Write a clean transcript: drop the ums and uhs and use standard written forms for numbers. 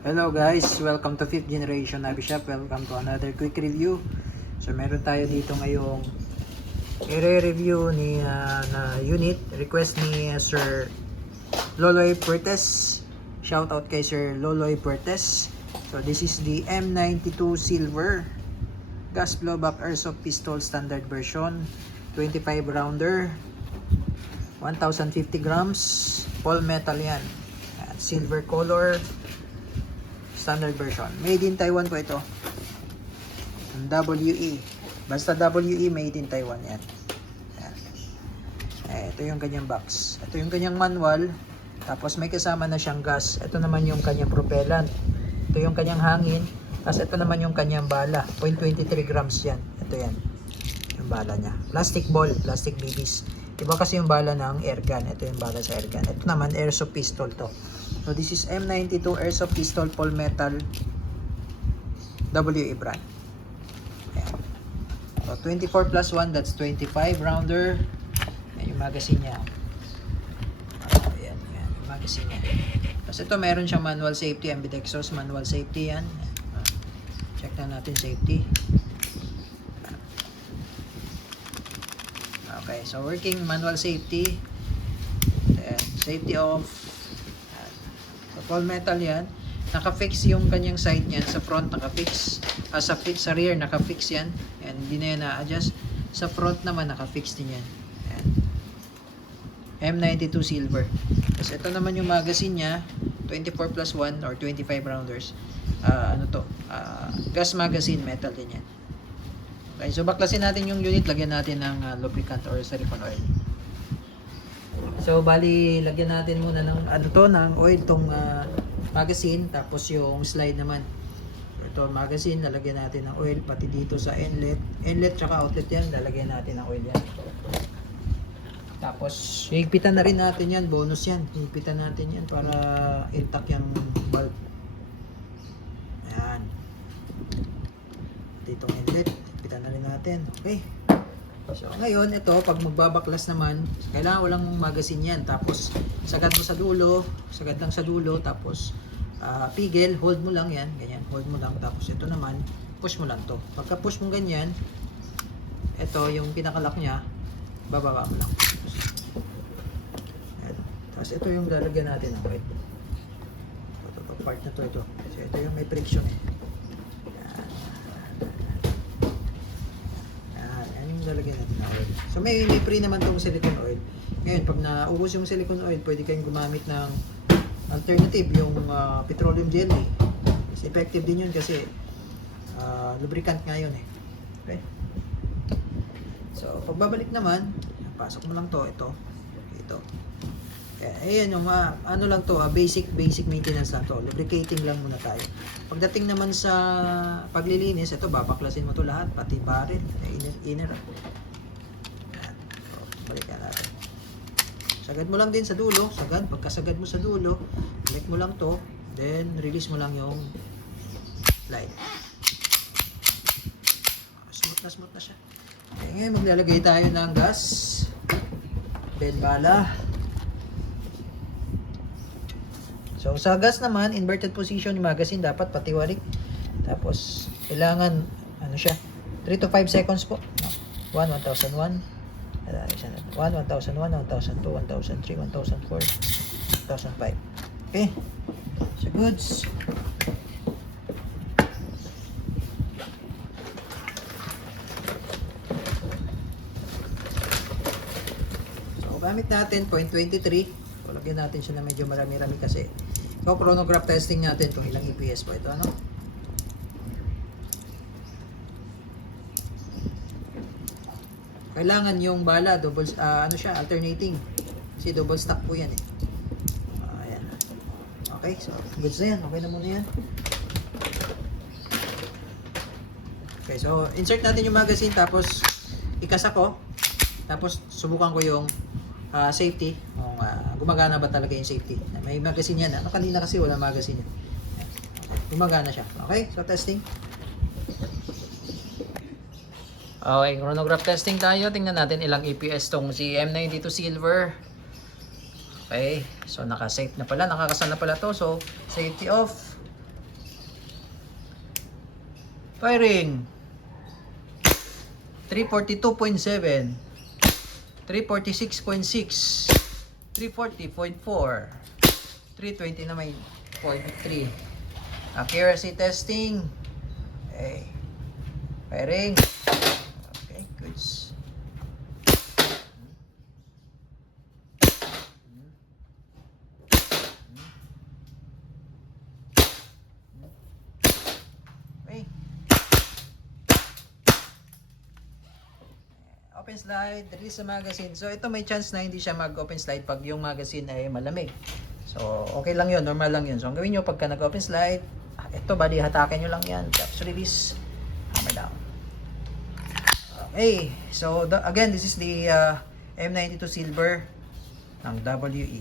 Hello guys, welcome to 5th generation Navi Shop. Welcome to another quick review. So meron tayo dito ngayong i-review ni na unit, request ni Sir Loloy Puertes. Shout out kay Sir Loloy Puertes. So this is the M92 Silver gas blowback airsoft pistol standard version, 25 rounder, 1050 grams, all metal yan. Silver color, standard version. Made in Taiwan po ito. WE. Basta WE, made in Taiwan yan. Ayan. Ito yung kanyang box. Ito yung kanyang manual. Tapos may kasama na siyang gas. Ito naman yung kanyang propellant. Ito yung kanyang hangin. Tapos ito naman yung kanyang bala. 0.23 grams yan. Ito yan. Yung bala niya. Plastic ball. Plastic BBs. Iba kasi yung bala ng airgun. Ito yung bala sa airgun. Ito naman airsoft pistol to. So this is M92 airsoft pistol full metal WE brand. Ayan. So 24 plus 1, that's 25 rounder. Ayan yung magazine niya. Ayan, ayan yung magazine niya. Tapos ito meron siyang manual safety, ambidextrous manual safety yan. Check na natin safety. Okay, so working manual safety. Ayan, safety off. All metal yan. Naka-fix yung kanyang side niyan. Sa front naka-fix. Sa rear naka-fix yan. Yan, hindi na yan na-adjust. Sa front naman naka-fix din yan. Yan. M92 silver. Tapos ito naman yung magazine niya. 24 plus 1 or 25 rounders. Gas magazine, metal din yan. Okay, so baklasin natin yung unit. Lagyan natin ng lubricant or silicone oil. So bali lagyan natin muna ng ng oil tong magazine, tapos yung slide naman. So, ito magazine, lalagyan natin ng oil pati dito sa inlet tsaka outlet yan, lalagyan natin ng oil yan. Tapos higpitan na rin natin yan, bonus yan. Higpitan natin yan para intact yung bulb. Ayan. Dito ang inlet, higpitan na rin natin. Okay. So ngayon ito, pag magbabaklas naman, kailangan walang magazine yan. Tapos sagad mo sa dulo, sagad lang sa dulo, tapos pigil, hold mo lang yan, ganyan, hold mo lang. Tapos ito naman, push mo lang to. Pagka push mo ganyan, ito yung pinakalock niya, bababa mo lang. Ayan. Tapos ito yung lalagyan natin ng oil. Ito part na to, ito. Kasi ito yung may friction eh. Lalagyan natin ng oil. So may free naman tong silicone oil. Ngayon, pag naubos yung silicone oil, pwede kayong gumamit ng alternative, yung petroleum jelly. Is effective din yun kasi lubricant nga yun eh. Okay? So, pagbabalik naman, pasok mo lang to, ito. Ayan yung ano lang to, basic maintenance lang to. Lubricating lang muna tayo. Pagdating naman sa paglilinis, ito babaklasin mo to lahat, pati barrel, inner. Ayan. So, balikan natin. Sagad mo lang din sa dulo, pagkasagad mo sa dulo, balik mo lang to, then release mo lang yung slide. Smooth na siya. Okay, ngayon maglalagay tayo ng gas, then bala. So sa gas naman, inverted position yung magazine dapat patiwalik. Tapos kailangan ano siya, 3 to 5 seconds po. 1, 1001. 1, 1001, 1002, 1003, 1004, 1005. Okay. So goods. So gamit natin 0.23. So lagyan natin siya na medyo marami-rami kasi so, chronograph testing natin kung ilang EPS po ito, ano? Kailangan yung bala double alternating. Kasi double stack po 'yan eh. Ayan. Okay, so goods na 'yan. Okay na muna 'yan. Okay, so insert natin yung magazine tapos ikasa ko. Tapos subukan ko yung safety, kung gumagana ba talaga yung safety. May magazine yan. Kanina kasi wala magazine yan. Gumagana siya. Okay, so testing. Okay, chronograph testing tayo. Tingnan natin ilang EPS tong si M92 Silver. Okay, so naka-safe na pala, nakakasal na pala to. So, safety off. Firing. 342.7. 346.6. 340.4. 320 na may 0.3. Accuracy testing. Okay. Firing. Okay, goods. Okay. Open slide, release sa magazine. So ito may chance na hindi siya mag-open slide pag yung magazine ay malamig. So okay lang yun, normal lang yun. So ang gawin nyo pagka nag-open slide, ito bali hatakin nyo lang yan. Caps release, hammer down. Okay, so again this is the M92 Silver ng WE.